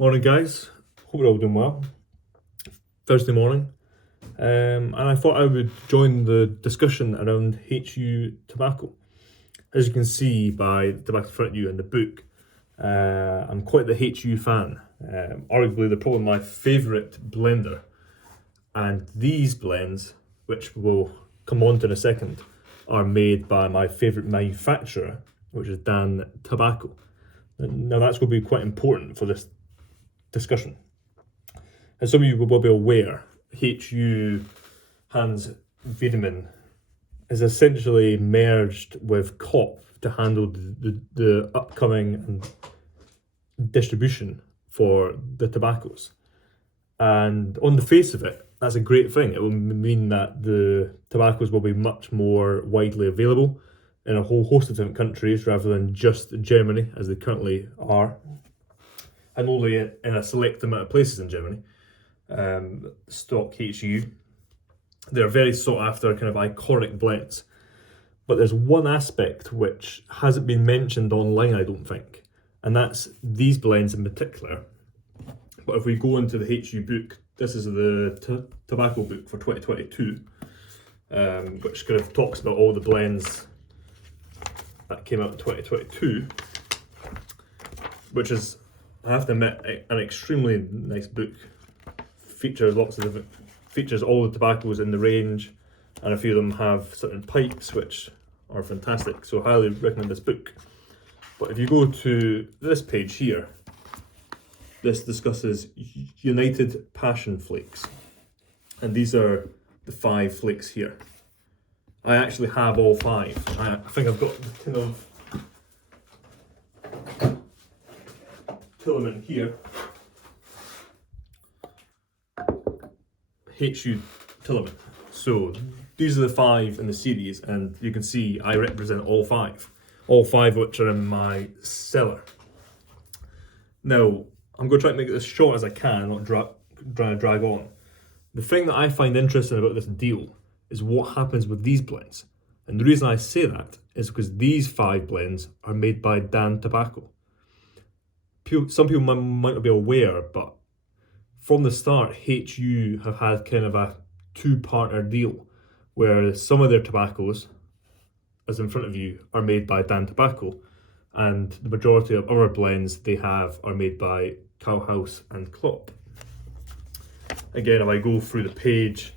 Morning, guys. Hope you're all doing well. Thursday morning, and I thought I would join the discussion around HU tobacco. As you can see by the back in front of you in the book, I'm quite the HU fan. Arguably, they're probably my favourite blender. And these blends, which we'll come on to in a second, are made by my favourite manufacturer, which is Dan Tobacco. Now that's going to be quite important for this discussion. As some of you will be aware, HU Hans Wiedemann is essentially merged with Kopp to handle the upcoming distribution for the tobaccos. And on the face of it, that's a great thing. It will mean that the tobaccos will be much more widely available in a whole host of different countries rather than just Germany, as they currently are, and only in a select amount of places in Germany. Stock HU. They're very sought after, kind of iconic blends. But there's one aspect which hasn't been mentioned online, I don't think, and that's these blends in particular. But if we go into the HU book, this is the tobacco book for 2022, which kind of talks about all the blends that came out in 2022, which is, I have to admit, an extremely nice book. Features all the tobaccos in the range, and a few of them have certain pipes which are fantastic, so I highly recommend this book. But if you go to this page here, this discusses United Passion Flakes, and these are the 5 flakes here. I actually have all 5. I think I've got the tin of Tillerman here. HU Tillerman. So these are the 5 in the series, and you can see I represent all 5. All 5 which are in my cellar. Now, I'm going to try to make it as short as I can, not trying to drag on. The thing that I find interesting about this deal is what happens with these blends. And the reason I say that is because these 5 blends are made by Dan Tobacco. Some people might not be aware, but from the start, HU have had kind of a 2-partner deal where some of their tobaccos, as in front of you, are made by Dan Tobacco, and the majority of other blends they have are made by Cowhouse and Kopp. Again, if I go through the page,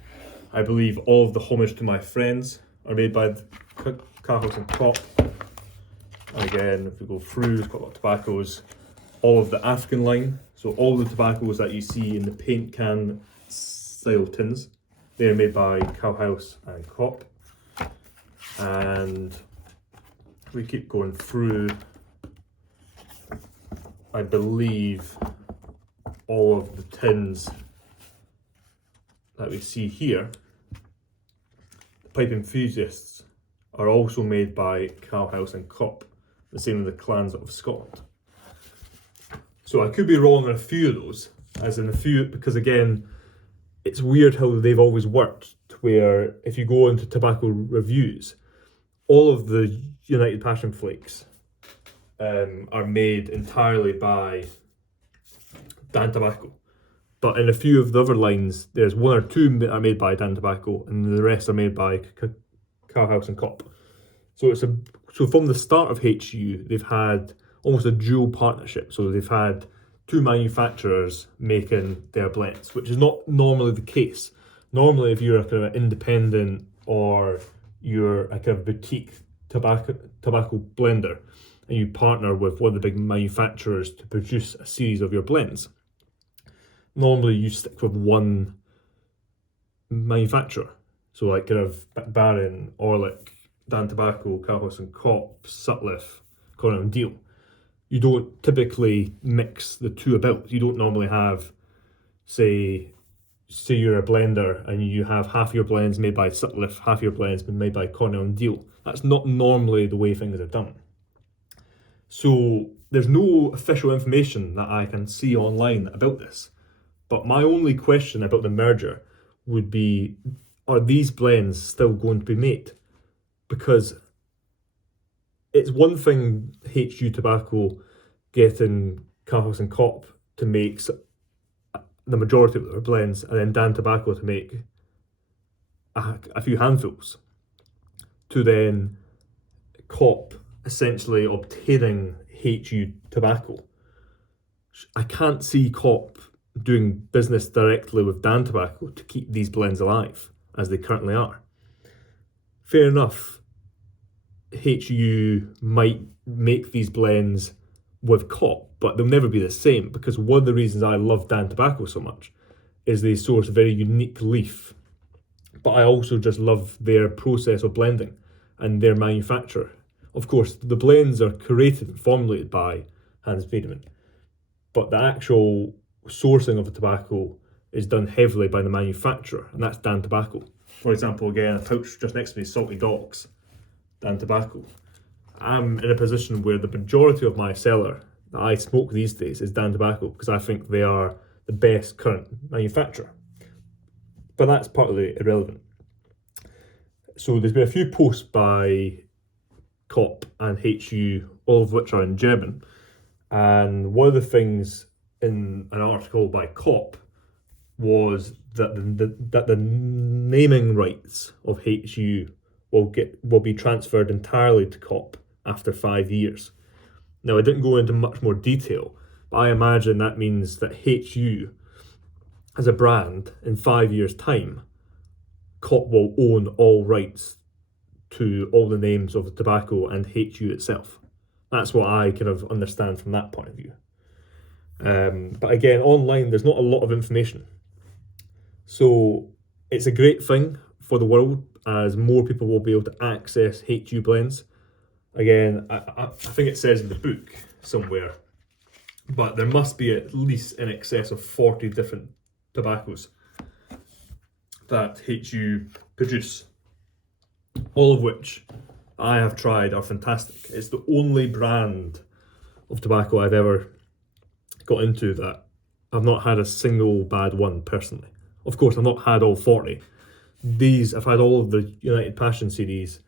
I believe all of the Homage to My Friends are made by Cowhouse and Kopp. And again, if we go through, it's got a lot of tobaccos. All of the African line, so all the tobaccos that you see in the paint can style tins, they're made by Cowhouse and Kopp. And if we keep going through, I believe all of the tins that we see here, the pipe enthusiasts, are also made by Cowhouse and Kopp, the same as the clans of Scotland. So I could be wrong on a few of those, as in a few, because again, it's weird how they've always worked, where if you go into tobacco reviews, all of the United Passion Flakes are made entirely by Dan Tobacco. But in a few of the other lines, there's 1 or 2 that are made by Dan Tobacco, and the rest are made by Cowhouse and Kopp. So from the start of HU, they've had almost a dual partnership. So they've had 2 manufacturers making their blends, which is not normally the case. Normally, if you're a kind of independent or you're a kind of boutique tobacco blender, and you partner with one of the big manufacturers to produce a series of your blends, normally you stick with one manufacturer. So like kind of Baron, Orlick, Dan Tobacco, Cowhouse and Kopp, Sutliff, Cornell and Deal. You don't typically mix the 2 about. You don't normally have, say you're a blender and you have half your blends made by Sutliff, half your blends made by Cornell and Deal. That's not normally the way things are done. So there's no official information that I can see online about this. But my only question about the merger would be, are these blends still going to be made? Because it's one thing HU Tobacco getting Cowhouse and Kopp to make the majority of their blends, and then Dan Tobacco to make a few handfuls, to then Kopp essentially obtaining HU tobacco. I can't see Kopp doing business directly with Dan Tobacco to keep these blends alive as they currently are. Fair enough, HU might make these blends with Kopp, but they'll never be the same, because one of the reasons I love Dan Tobacco so much is they source a very unique leaf, but I also just love their process of blending and their manufacture. Of course, the blends are created and formulated by Hans Wiedemann, but the actual sourcing of the tobacco is done heavily by the manufacturer, and that's Dan Tobacco. For example, again, a pouch just next to me, Salty Dogs, Dan Tobacco. I'm in a position where the majority of my cellar that I smoke these days is Dan Tobacco, because I think they are the best current manufacturer. But that's partly irrelevant. So there's been a few posts by Kopp and HU, all of which are in German. And one of the things in an article by Kopp was that the naming rights of HU will be transferred entirely to Kopp after 5 years. Now, I didn't go into much more detail, but I imagine that means that HU as a brand, in 5 years' time, Kopp will own all rights to all the names of the tobacco and HU itself. That's what I kind of understand from that point of view. But again, online, there's not a lot of information. So it's a great thing for the world, as more people will be able to access HU blends. Again, I think it says in the book somewhere, but there must be at least in excess of 40 different tobaccos that HU produce, all of which I have tried are fantastic. It's the only brand of tobacco I've ever got into that I've not had a single bad one personally. Of course, I've not had all 40. I've had all of the United Passion series.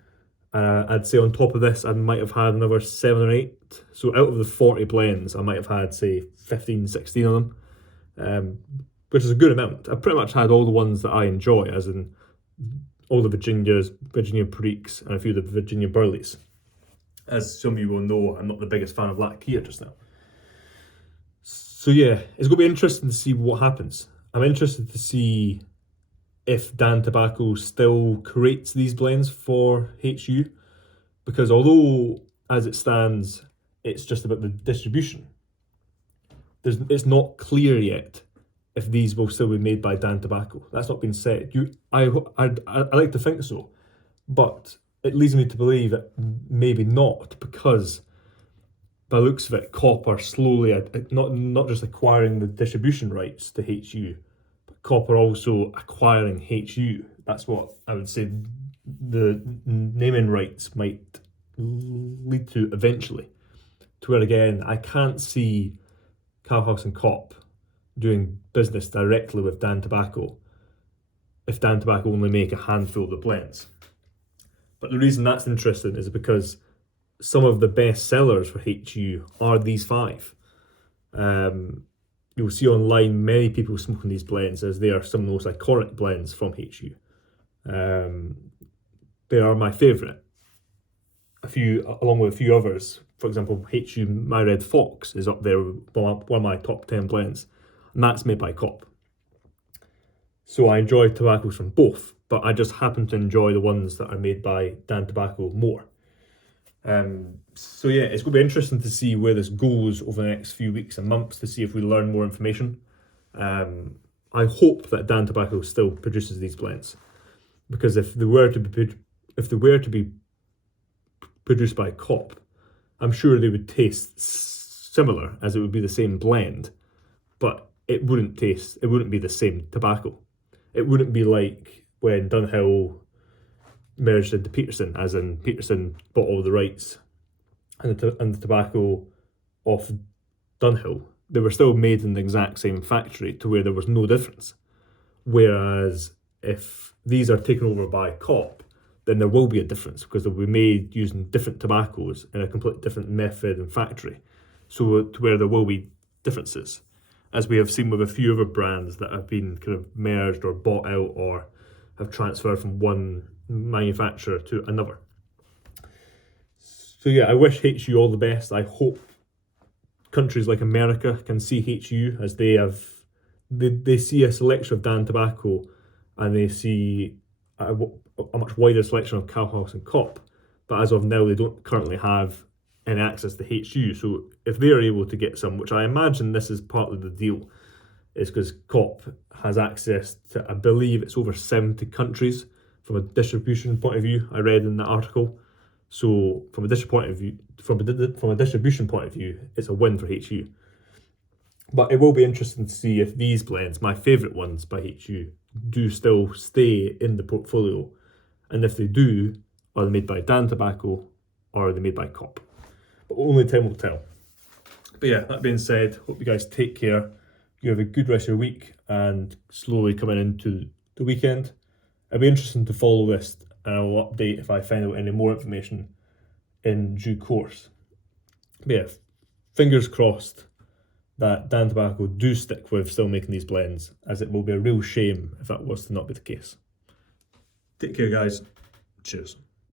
I'd say on top of this, I might have had another 7 or 8. So out of the 40 blends, I might have had, say, 15, 16 of them, which is a good amount. I've pretty much had all the ones that I enjoy, as in all the Virginia Periques, and a few of the Virginia Burleys. As some of you will know, I'm not the biggest fan of Lactia just now. So yeah, it's going to be interesting to see what happens. I'm interested to see if Dan Tobacco still creates these blends for HU, because although as it stands it's just about the distribution, it's not clear yet if these will still be made by Dan Tobacco. That's not been said. I like to think so, but it leads me to believe that maybe not, because by the looks of it, Kopp are slowly not just acquiring the distribution rights to HU, but Kopp are also acquiring HU. That's what I would say the naming rights might lead to eventually. To where again, I can't see Kaufhaus and Kopp doing business directly with Dan Tobacco if Dan Tobacco only make a handful of the blends. But the reason that's interesting is because some of the best sellers for HU are these 5. You'll see online many people smoking these blends, as they are some of the most iconic blends from HU. They are my favourite. Along with a few others. For example, HU My Red Fox is up there with one of my top 10 blends, and that's made by Kopp. So I enjoy tobaccos from both, but I just happen to enjoy the ones that are made by Dan Tobacco more. So yeah, it's going to be interesting to see where this goes over the next few weeks and months, to see if we learn more information. I hope that Dan Tobacco still produces these blends, because if they were to be produced by Kopp, I'm sure they would taste similar, as it would be the same blend, but it wouldn't be the same tobacco. It wouldn't be like when Dunhill merged into Peterson, as in Peterson bought all the rights and the tobacco off Dunhill. They were still made in the exact same factory, to where there was no difference. Whereas if these are taken over by Kopp, then there will be a difference, because they'll be made using different tobaccos in a completely different method and factory, so to where there will be differences. as we have seen with a few other brands that have been kind of merged or bought out or have transferred from one manufacturer to another. So yeah, I wish HU all the best. I hope countries like America can see HU as they see a selection of Dan Tobacco, and they see a much wider selection of Cowhouse and Kopp, but as of now they don't currently have any access to HU. So if they're able to get some, which I imagine this is partly the deal, is because Kopp has access to, I believe it's over 70 countries from a distribution point of view, I read in the article. So from a distribution point of view, it's a win for HU. But it will be interesting to see if these blends, my favourite ones by HU, do still stay in the portfolio. And if they do, are they made by Dan Tobacco or are they made by Kopp? But only time will tell. But yeah, that being said, hope you guys take care. You have a good rest of your week and slowly coming into the weekend. It'll be interesting to follow this, and I will update if I find out any more information in due course. But yeah, fingers crossed that Dan Tobacco do stick with still making these blends, as it will be a real shame if that was to not be the case. Take care, guys. Cheers.